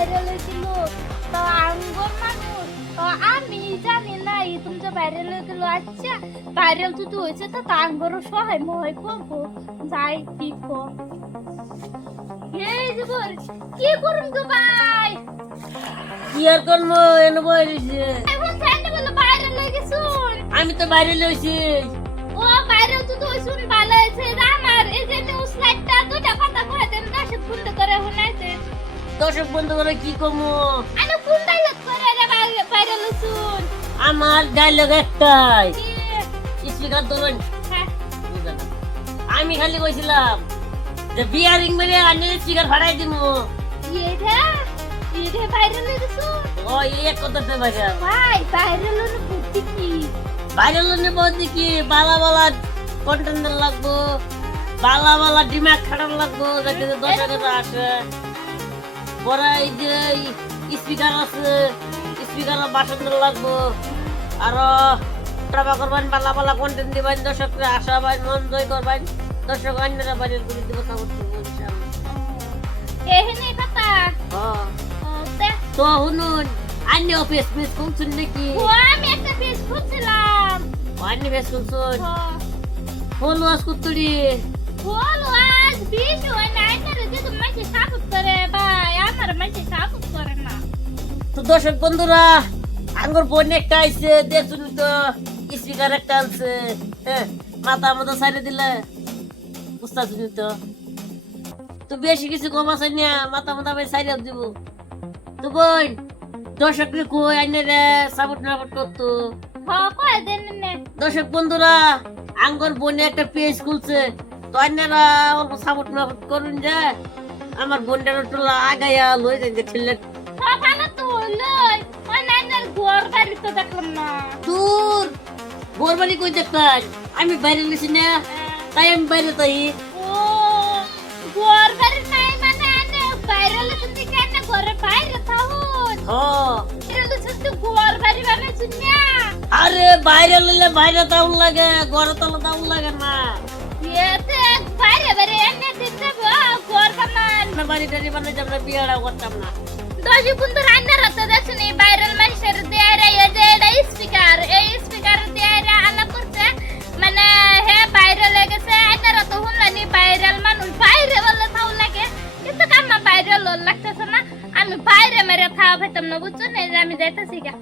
viral হয়েছিল তো আঙ্গর মানুষ তো আমি জানি না এই তুমি ভাইরাল হয়ে গেল আচ্ছা ভাইরাল যদি হয়েছে তো আঙ্গরও সহায় মহায় করবো যাই দিব এই যে বল কি করুন গো ভাই কি আর করবো এনে বইছে এখন ফ্রেন্ড বলে ভাইরাল হয়ে গেছুন আমি তো বাইরে লইছি ও ভাইরাল তো হইছুন ভালো হয়েছে আমার এই যে নিউজ লাইটটা দুইটা কথা কয়ে দেন দর্শক বন্ধ করে শোনাইতে দর্শক বন্ধু করে কি কমু আমি কোন ডায়লগ করে রে ভাইরাল হইছুন আমার ডায়লগ একটাই স্পিকার ধরুন হ্যাঁ আমি খালি কইছিলাম যে বিয়ারিং মেরে আনে স্পিকার ফাড়াই দিমু এটা ভাইরাল হয়ে গেছুন ও এক কথাতে ভাইরা ভাই ভাইরাল হলো বুদ্ধি কি ভাইরাল নে বলতে কি বালা বালা কন্টেন্ট লাগবো বালা বালা ডিমাগ খাটান লাগবো যাতে দর্শকরা আসে বড় এই যে স্পিকার আছে স্পিকার বাসন লাগবো আরো ট্রাভা করবেন বালা বালা কন্টেন্ট দিবেন দর্শকরা আসাবেন মন জয় করবেন দর্শক অন্যরা বাইরের করে দিব তা করতে এখানে কথা তো শুনুন আন্য অফিস মিস শুনছুন নাকি ও আমি একটা পেজ খুঁজছিলাম আন্য বেশ শুনছুন ফলোয়ার্স কুতুরি ফলোয়ার্স 20 হয় না এটা যে তুমি মাঝে সাপোর্ট করে ভাই আমার মাঝে সাপোর্ট করে না তো দর্শক বন্ধুরা আঙ্গুর বোন একটা আইছে দেখছুন তো স্পিকার একটা আনছে হ্যাঁ মাথা মতো সাইডে দিলে বুঝতে শুনি তো বেশি কিছু কম আছে না মাথা মাথা আমি সাইডে দিব তো বোন দর্শককে কই আইনে রে সাপোর্ট না করতো কয় দেন নে দর্শক বন্ধুরা আঙ্গুর বোনে একটা পেজ খুলছে তো আইনারা অল্প সাপোর্ট না করুন যে আমার বোনটার টোলা আগাইয়া লই যাই যে ঠেলে ভালো তো লই ওই নাইনার ঘর বাড়ি তো দেখলাম না দূর গোরবাড়ি কই দেখতাম আমি বাইরে গেছি না তাই আমি বাইরে তাই ও ঘর বাড়ি নাই মানে এনে বাইরে তুমি কেন ঘরে বাইরে থাকুন হ্যাঁ এলে শুনতে ঘর বাড়ি বানাইছুন না আরে বাইরে লইলে বাইরে দাউন লাগে ঘরে তলে দাউন লাগে না এতে বাইরে বাইরে এনে দিতে ঘর বানান না বাড়ি টাড়ি বানাই যাবো বিয়েটা করতাম না দশি বন্ধু রান্না রাতে দেখছেন এই ভাইরাল মানুষের দেয়ারে এই যে এটা স্পিকার এই স্পিকার দেয়ারে আলাপ করছে মানে হে ভাইরাল হয়ে গেছে আইনা রাতে শুনলানি ভাইরাল মানুষ বাইরে বললে তাও লাগে কিন্তু কাম্মা ভাইরাল লাগতেছে না আমি বাইরে মেরে খাওয়া পেতাম না বুঝছো না এই যে আমি যাইতেছি গা